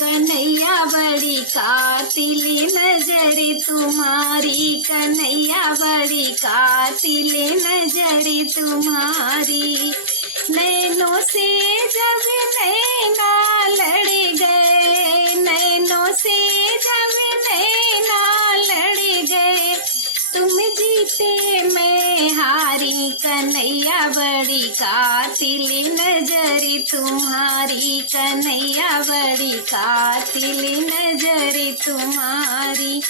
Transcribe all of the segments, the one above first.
कन्हैया बड़ी कातिल नजर तुम्हारी, कन्हैया बड़ी कातिल नजर तुम्हारी। नैनों से जब नैना लड़ गए, नैनों से जब नैना लड़ गए, तुम जीते मैं हारी। कन्हैया बड़ी कातिल नजर तुम्हारी, कन्हैया बड़ी कातिल नजर तुम्हारी।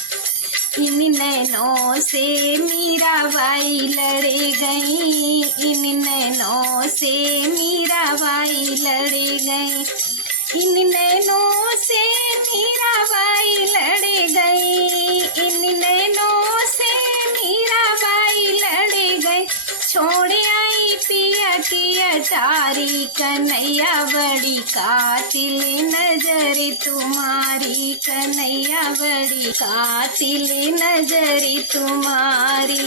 इन नैनों से मीराबाई लड़ गई, इन नैनों से मीराबाई लड़ गई, इन नैनों से मीराबाई लड़ गई, इन नैनों से मीराबाई लड़ गई। छोड़ आई पिया की अटारी, कन्हैया बड़ी कातिल नजर तुम्हारी, कन्हैया बड़ी कातिल नजर तुम्हारी।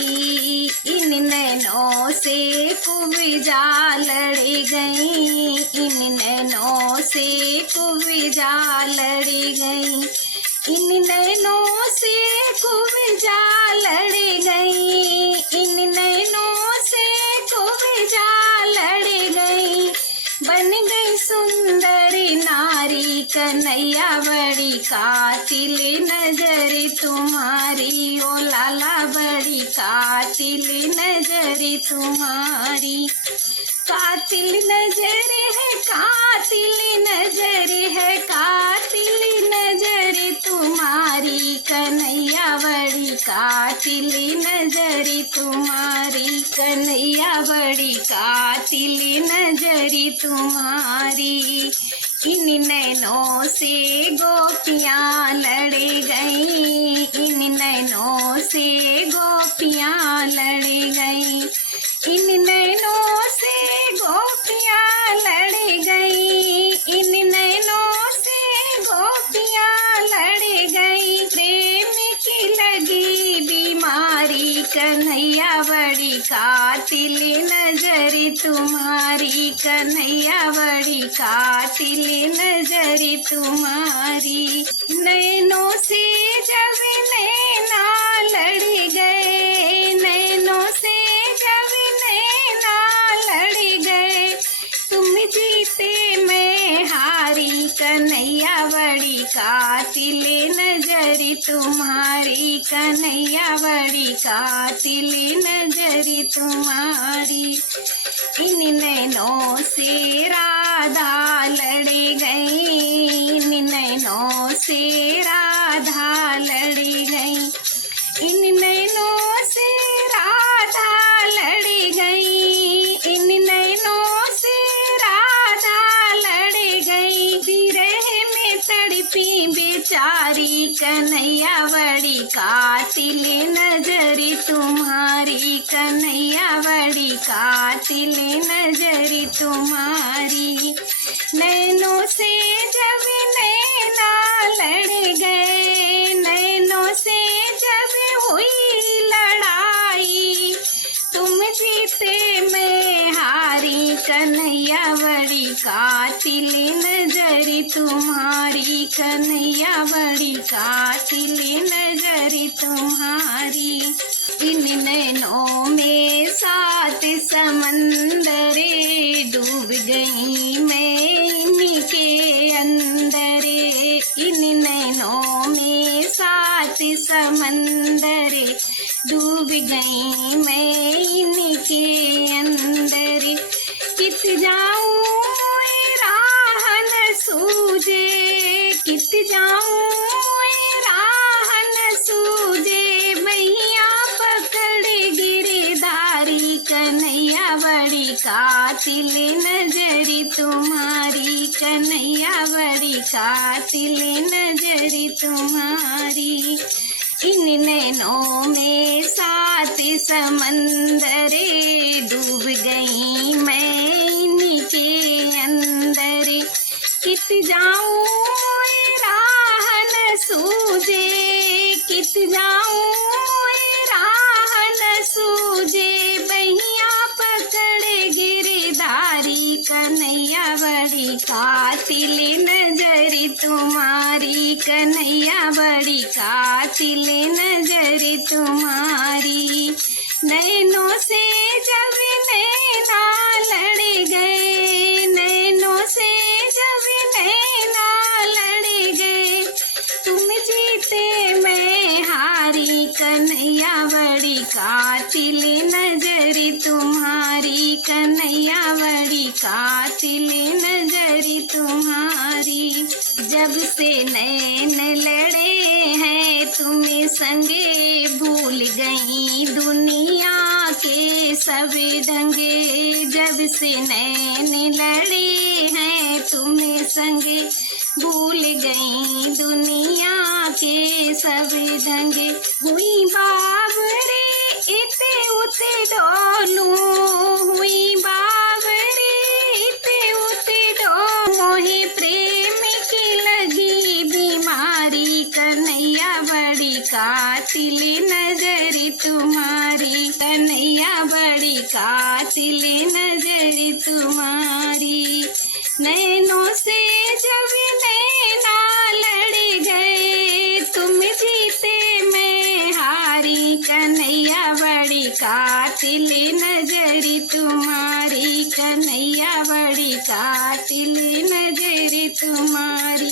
इन नैनों से कुब्जा लड़ गई, इन नैनों से कुब्जा लड़ गई, इन नैनों से कुब्जा लड़ गई, इन नैनों से कुब्जा लड़ गई। बन गई सुंदर नारी, कन्हैया बड़ी कातिल नजर तुम्हारी, ओ लाला बड़ी कातिल नजर तुम्हारी। कातिल नजर है, कातिल नजर है, कातिल नजर तुम्हारी, कन्हैया बड़ी कातिल नजर तुम्हारी, कन्हैया बड़ी कातिल नजर तुम्हारी। इन नैनों से गोपियाँ लड़ गई, इन नैनों से गोपियाँ लड़ गई, इन नैनों से गोपियाँ लड़ गई, इन नैनों से गोपियाँ लड़ गई। प्रेम की लगी बीमारी, कन्हैया बड़ी कातिल नजर तुम्हारी, कन्हैया बड़ी कातिल नजर तुम्हारी। नैनों से जब नैना लड़ गए, नैनों से जब नैना लड़ गए, तुम जीते मैं हारी। कन्हैया बड़ी कातिल नजर तुम्हारी, कन्हैया बड़ी कातिल नजर तुम्हारी। इन नैनों से राधा लड़ गई, इन नैनों से राधा लड़ गई, इन नैनों से राधा लड़ गई, इन नैनों से राधा लड़ गई। विरह में तड़पी बेचारी, कन्हैया बड़ी कातिल नजर तुम्हारी, कन्हैया बड़ी कातिल नजर तुम्हारी। नैनों से जब नैना लड़ गए, नैनों से जब हुई लड़ाई, तुम जीते मैं हारी। कन्हैया बड़ी कातिल नजर तुम्हारी, कन्हैया बड़ी कातिल नजर तुम्हारी। इन नैनों में सात समंदरे, डूब गई मैं इनके अंदरे, इन नैनों में सात समंदरे, डूब गई मैं इनके अंदर। कित जाऊं राह न सूझे, कित जाऊं राह न सूझे, मैया पकड़ गिरधारी। कन्हैया बड़ी कातिल नजर तुम्हारी, कन्हैया बड़ी कातिल नजर तुम्हारी। इन नैनों में सात समंदरे, डूब गई मैं इनके अंदर। कित जाऊं राह न सूझे, कित जाऊं राह न सूझे, बहिया पकड़ गिरधारी। कन्हैया बड़ी कातिल नजर तुम्हारी, कन्हैया बड़ी कातिल नजर तुम्हारी। नैनों से जब नैना लड़ गए, नैनों से जब नैना लड़ गए, तुम जीते मैं हारी, कन्हैया बड़ी कातिल नजर तुम्हारी, कन्हैया बड़ी कातिल नजर तुम्हारी। जब से नैन लड़े हैं तुम्हें संगे, भूल गई दुनिया के सब ढंगे। जब से नैन लड़े हैं तुम्हें संगे, भूल गई दुनिया के सब ढंगे। हुई बावरे इते उते डोलूं, हुई बावरे इते उते डोलूं, मोहे प्रेम की लगी बीमारी, कन्हैया बड़ी कातिल नजर तुम्हारी, कन्हैया बड़ी कातिल नजर तुम्हारी। नैनों से जब नैना लड़ गए, तुम जीते मैं हारी, कन्हैया बड़ी कातिल नजर तुम्हारी, कन्हैया बड़ी कातिल नजर तुम्हारी।